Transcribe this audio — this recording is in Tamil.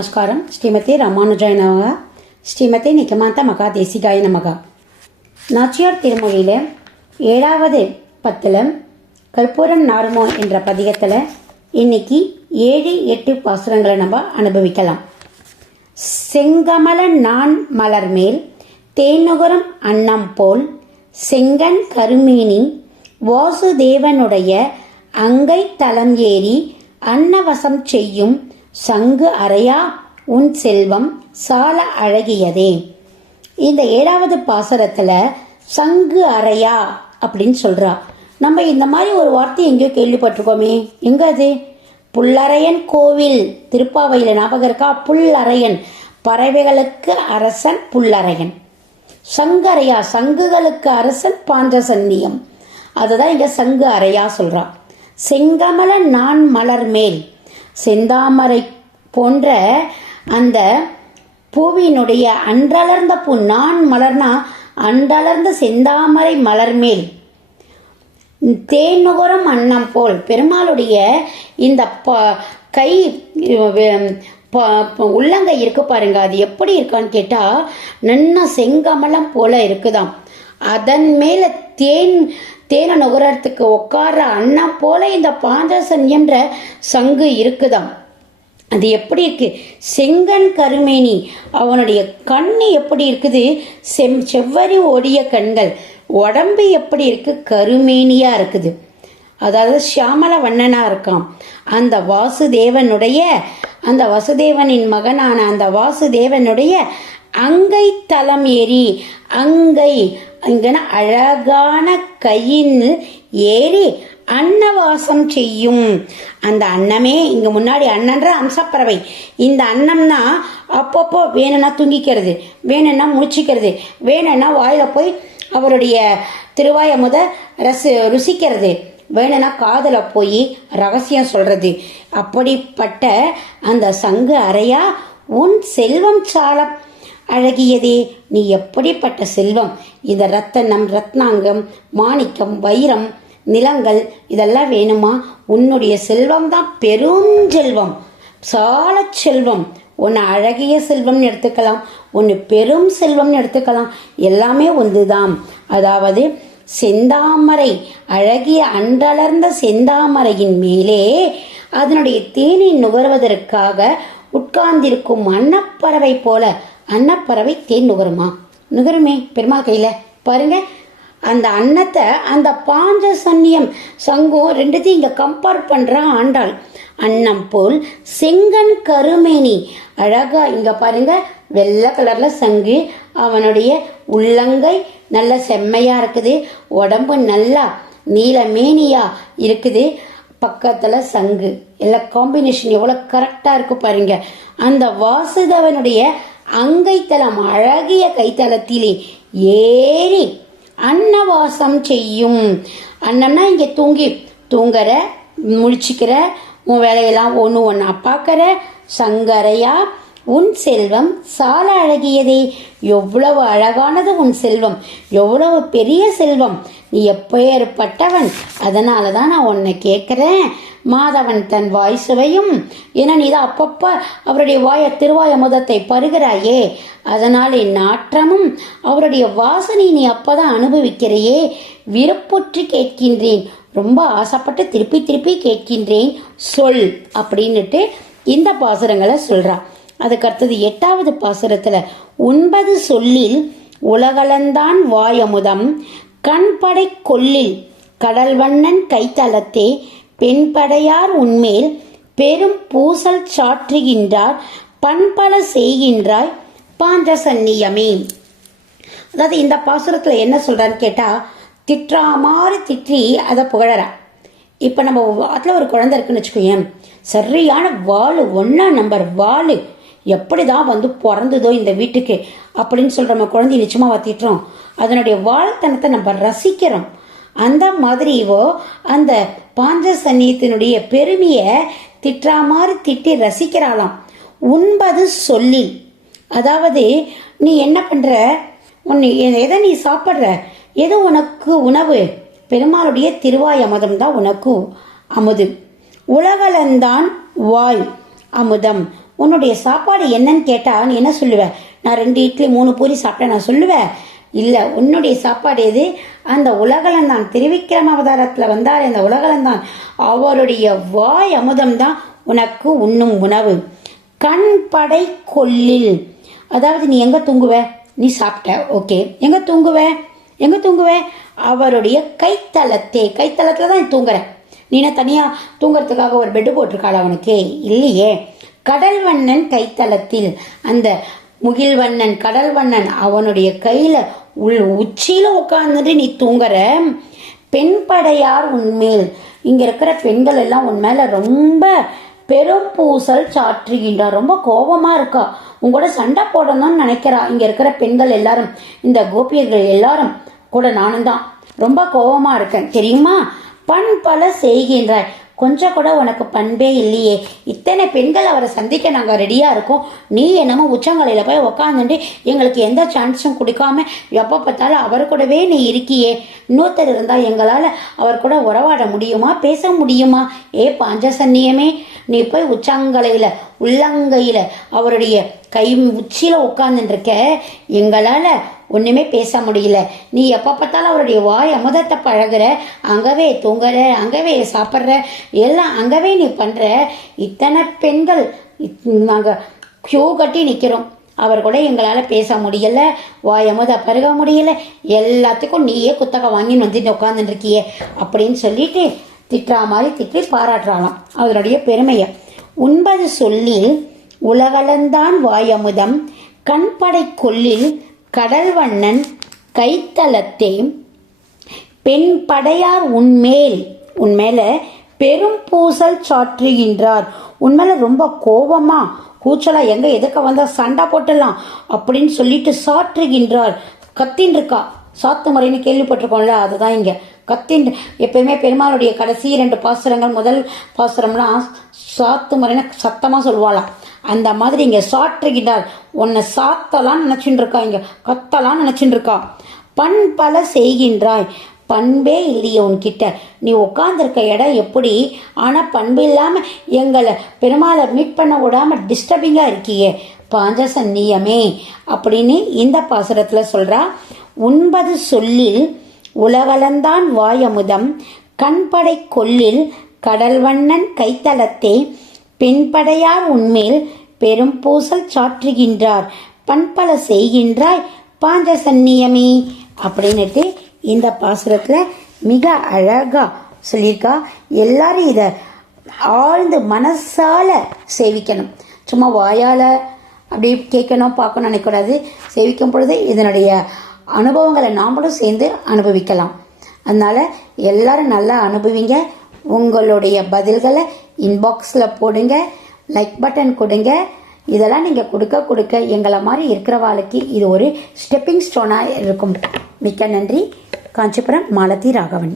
நமஸ்காரம். ஸ்ரீமதி ராமானுஜாய நமக ஸ்ரீமதி நிகமாந்த மகா தேசிகாய நமகா. நாச்சியார் திருமொழியில் ஏழாவது பத்தில் கற்பூரம் நாருமோ என்ற பதிகத்தில் இன்னைக்கு ஏழு எட்டு பாசுரங்களை நம்ம அனுபவிக்கலாம். செங்கமல நான் மலர் மேல் தேநுகரம் அன்னம் போல் செங்கன் கருமீனி வாசுதேவனுடைய அங்கை தலம் ஏறி அன்னவசம் செய்யும் சங்கு அறையா? உன் செல்வம் சால அழகியதே. இந்த ஏழாவது பாசரத்தில் சங்கு அறையா? அப்படின்னு சொல்கிறா நம்ம இந்த மாதிரி ஒரு வார்த்தை எங்கேயோ கேள்விப்பட்டிருக்கோமே. எங்க அது? புல்லறையன் கோவில். திருப்பாவையில் ஞாபகம் இருக்கா? புல்லறையன். பறவைகளுக்கு அரசன் புல்லறையன். சங்கரையா சங்குகளுக்கு அரசன் பாண்ட சன்னியம் அதுதான் இங்கே சங்கு அறையா சொல்கிறான் செங்கமல நான் மலர் மேல். செந்தாமரை போன்ற அந்த பூவினுடைய அன்றளர்ந்த பூ நான் மலர்னா அன்றளர்ந்த செந்தாமரை மலர் மேல் தேனுகரம் அன்னம் போல் பெருமாளுடைய இந்த ப கை ப- உள்ளங்கை இருக்கு பாருங்க. அது எப்படி இருக்கான்னு கேட்டால் நன்னா செங்கமலம் போல இருக்குதாம். அதன் மேலே தேன் தேனை நுகரத்துக்கு உட்கார்ற அண்ணா போல இந்த பாஞ்சசன்யன்ற சங்கு இருக்குதாம். அது எப்படி இருக்கு? செங்கன் கருமேனி அவனுடைய கண்ணு எப்படி இருக்குது? செம் செவ்வரி ஓடிய கண்கள் உடம்பு எப்படி இருக்கு? கருமேனியா இருக்குது. அதாவது சியாமல வண்ணனா இருக்கான் அந்த வாசுதேவனுடைய அந்த வசுதேவனின் மகனான அந்த வாசுதேவனுடைய அங்கை தலம் ஏறி அங்கை இங்கன அழகான கையின் ஏறி அன்னவாசம் செய்யும். அந்த அன்னமே இங்க முன்னாடி அன்னன்ற அம்சப்பறவை. இந்த அன்னம்னா அப்பப்போ வேணும்னா தூங்கிக்கிறது வேணும்னா முழிச்சிக்கிறது வேணும்னா வாயில போய் அவருடைய திருவாய முத ரசு ருசிக்கிறது வேணும்னா காதல போய் ரகசியம் சொல்றது. அப்படிப்பட்ட அந்த சங்கு அறையா உன் செல்வம் சாலம் அழகியதே நீ எப்படிப்பட்ட செல்வம்? இந்த ரத்தனம் ரத்னாங்கம் மாணிக்கம் வைரம் நிலங்கள் இதெல்லாம் வேணுமா? உன்னுடைய செல்வம் தான் பெருஞ்செல்வம் சால செல்வம். ஒன்று அழகிய செல்வம்னு எடுத்துக்கலாம். ஒன்று பெரும் செல்வம்னு எடுத்துக்கலாம். எல்லாமே ஒன்றுதான். அதாவது செந்தாமரை அழகிய அன்றளர்ந்த செந்தாமரையின் மேலே அதனுடைய தேனை நுகர்வதற்காக உட்கார்ந்திருக்கும் அன்னப்பறவை போல அன்னப்பறவை தேன் நுகருமா? நுகருமே பெருமாள் கையில். பாருங்க அந்த அன்னத்தை அந்த பாஞ்ச சன்னியம் சங்கம் ரெண்டுத்தையும் இங்கே கம்பேர் பண்ணுறான் ஆண்டாள். அன்னம் போல் செங்கன் கருமேனி. அழகா இங்கே பாருங்க வெள்ளை கலரில் சங்கு அவனுடைய உள்ளங்கை நல்ல செம்மையாக இருக்குது. உடம்பு நல்லா நீலமேனியா இருக்குது. பக்கத்தில் சங்கு. எல்லா காம்பினேஷன் எவ்வளோ கரெக்டாக இருக்கு பாருங்க. அந்த வாசுதவனுடைய அங்கைத்தலம் அழகிய கைத்தலத்திலே ஏறி அன்னவாசம் செய்யும். அன்னம்னா இங்கே தூங்கி தூங்குற முழிச்சிக்கிற உன் வேலையெல்லாம் ஒன்று ஒன்றா பார்க்குற சங்கரையா உன் செல்வம் சால அழகியதே. எவ்வளவு அழகானது உன் செல்வம். எவ்வளவு பெரிய செல்வம். நீ எப்பேற்பட்டவன். அதனால தான் நான் உன்னை கேட்குறேன். மாதவன் தன் வாய் சுவையும். ஏன்னா நீ தான் அப்பப்போ அவருடைய வாய திருவாய முதத்தை பருகிறாயே. அதனால் என் நாற்றமும் அவருடைய வாசனை நீ அப்பதான் அனுபவிக்கிறையே. விருப்புற்று கேட்கின்றேன். ரொம்ப ஆசைப்பட்டு திருப்பி திருப்பி கேட்கின்றேன். சொல். அப்படின்னுட்டு இந்த பாசுரங்களை சொல்கிறான் அதுக்கு அடுத்தது எட்டாவது பாசுரத்தில் ஒன்பது சொல்லில் உலகளந்தான் வாயமுதம் கண்படை கொல்லில் கடல்வண்ணன் கைத்தளத்தே பெண்படையார் உன்மேல் பெரும் பூசல் சாற்றுகின்றார் பண்பல செய்கின்றாய் பாஞ்சசன்னியமே அதாவது இந்த பாசுரத்தில் என்ன சொல்கிறான்னு கேட்டால் திட்டுறா மாதிரி திட்டி அதை புகழறா. இப்போ நம்ம அதில் ஒரு குழந்தை இருக்குன்னு வச்சுக்கோங்க சரியான வாளு ஒன்றா நம்பர் வாளு. எப்படி தான் வந்து பிறந்ததோ இந்த வீட்டுக்கு அப்படின்னு சொல்கிற நம்ம குழந்தைய நிச்சயமாக திட்டுறோம் அதனுடைய வாழ்த்தனத்தை நம்ம ரசிக்கிறோம். அந்த மாதிரி இவோ அந்த பாஞ்ச சன்னியத்தினுடைய பெருமையை திட்டா மாதிரி திட்டி ரசிக்கிறாளாம். உண்பது சொல்லி. அதாவது நீ என்ன பண்ணுற உன்னை எதை நீ சாப்பிட்ற? எது உனக்கு உணவு? பெருமாளுடைய திருவாய் அமுதம் தான் உனக்கு அமுது. உலகளந்தான் வாய் அமுதம். உன்னுடைய சாப்பாடு என்னன்னு கேட்டால் நீ என்ன சொல்லுவேன் நான் ரெண்டு இட்லி மூணு பூரி சாப்பிட்டேன் நான் சொல்லுவேன் இல்லை உன்னுடைய சாப்பாடு எது? அந்த உலகளந்தான் திருவிக்கிரம அவதாரத்தில் வந்தார் அந்த உலகளந்தான் அவருடைய வாய் அமுதம் தான் உனக்கு உண்ணும் உணவு. கண் படை கொல்லில் அதாவது நீ எங்கே தூங்குவ? நீ சாப்பிட்ட. ஓகே. எங்கே தூங்குவ? எங்கே தூங்குவ? அவருடைய கைத்தளத்தே. கைத்தளத்தில் தான் நீ தூங்குற. நீ என்ன தனியாக தூங்குறதுக்காக ஒரு பெட்டு போட்டிருக்காள் அவனுக்கு இல்லையே. கடல்வண்ணன் கைத்தளத்தில். அந்த முகில்வண்ணன் கடல்வண்ணன் அவனுடைய கையில உள் உச்சியில உட்கார்ந்துட்டு நீ தூங்குற. பெண் படையார் உன்மேல். இங்க இருக்கிற பெண்கள் எல்லாம் உன் மேல ரொம்ப பெரும் பூசல் சாற்றுகின்றா ரொம்ப கோபமா இருக்கா. உங்களோட சண்டை போடணும்னு நினைக்கிறா. இங்க இருக்கிற பெண்கள் எல்லாரும் இந்த கோபியர்கள் எல்லாரும் கூட நானும் தான் ரொம்ப கோபமா இருக்கேன். தெரியுமா? பண் பல செய்கின்றாய். கொஞ்சம் கூட உனக்கு பண்பே இல்லையே. இத்தனை பெண்கள் அவரை சந்திக்க நாங்கள் ரெடியாக இருக்கோம். நீ என்னமோ உச்சங்கலையில் போய் உக்காந்துட்டு எங்களுக்கு எந்த சான்ஸும் கொடுக்காம எப்போ பார்த்தாலும் அவர் கூடவே நீ இருக்கியே. இன்னொருத்தர் இருந்தால் எங்களால் அவர் கூட உறவாட முடியுமா? பேச முடியுமா? ஏ பாஞ்சசன்னியமே நீ போய் உச்சங்கலையில் உள்ளங்கையில் அவருடைய கை உச்சியில் உட்காந்துருக்க எங்களால் ஒன்றுமே பேச முடியல. நீ எப்போ பார்த்தாலும் அவருடைய வாய் அமுதத்தை பழகுற. அங்கவே தூங்குற அங்கவே சாப்பிட்ற எல்லாம் அங்கவே நீ பண்ணுற இத்தனை பெண்கள் நாங்கள் க்யூ கட்டி நிற்கிறோம் அவர் கூட எங்களால் பேச முடியலை வாய் பருக முடியல. எல்லாத்துக்கும் நீயே குத்தகை வாங்கின்னு வந்துட்டு உட்காந்துருக்கியே அப்படின்னு சொல்லிட்டு திட்டுறா மாதிரி திட்டி பாராட்டுறாளாம் அதனுடைய பெருமையை. உண்பது சொல்லில் உலகளந்தான் வாயமுதம். கண்படை கொல்லில் கடல்வண்ணன் கைத்தலத்தே. பெண் படையார் உன்மேல் உன்மேல பெரும் பூசல் சாற்றுகின்றார். உன்மேல ரொம்ப கோபமா? கூச்சலா எங்க எதுக்க வந்தா சண்டை போட்டலாம்? அப்படின்னு சொல்லிட்டு சாற்றுகின்றார். கத்தின் இருக்கா சாத்து முறைன்னு கேள்விப்பட்டிருக்கோம்ல அதுதான் இங்க. கத்தின் எப்பயுமே பெருமாளுடைய கடைசி ரெண்டு பாசுரங்கள் முதல் பாசுரம்லாம் சாத்து முறைன்னு சத்தமாக சொல்லுவாளாம். அந்த மாதிரி இங்கே சாற்றுகின்றார் உன்னை சாத்தலாம் நினச்சின்னு இருக்கா இங்கே கத்தலாம் நினச்சின்னு இருக்கா பண் பல செய்கின்றாய். பண்பே இல்லையே உன்கிட்ட. நீ உட்காந்துருக்க இடம் எப்படி? ஆனால் பண்பு இல்லாமல் எங்களை பெருமாளை மீட் பண்ண விடாமல் டிஸ்டர்பிங்காக இருக்கியே. பாஞ்சசன்னியமே. அப்படின்னு இந்த பாசுரத்தில் சொல்கிறா ஒன்பது சொல்லில் உலகளந்தான் வாயமுதம். கண்படை கொல்லில் கடல்வண்ணன் கைத்தலத்தே. பெண்படையார் உன்மேல் பெரும் பூசல் சாற்றுகின்றார். பண்பல செய்கின்றாய் பாஞ்ச சன்னியமே அப்படின்னுட்டு இந்த பாசுரத்தில் மிக அழகா சொல்லியிருக்கா. எல்லாரும் இதை ஆழ்ந்து மனசால சேவிக்கணும். சும்மா வாயால் அப்படி கேட்கணும் பார்க்கணும் நினைக்கக்கூடாது. சேவிக்கும் பொழுது இதனுடைய அனுபவங்களை நாமளும் சேர்ந்து அனுபவிக்கலாம். அதனால் எல்லாரும் நல்லா அனுபவிங்க. உங்களுடைய பதில்களை இன்பாக்ஸில் போடுங்க. லைக் பட்டன் கொடுங்க. இதெல்லாம் நீங்கள் கொடுக்க கொடுக்க எங்களை மாதிரி இருக்கிறவாளுக்கு இது ஒரு ஸ்டெப்பிங் ஸ்டோனாக இருக்கும். மிக்க நன்றி. காஞ்சிபுரம் மாலதி ராகவன்.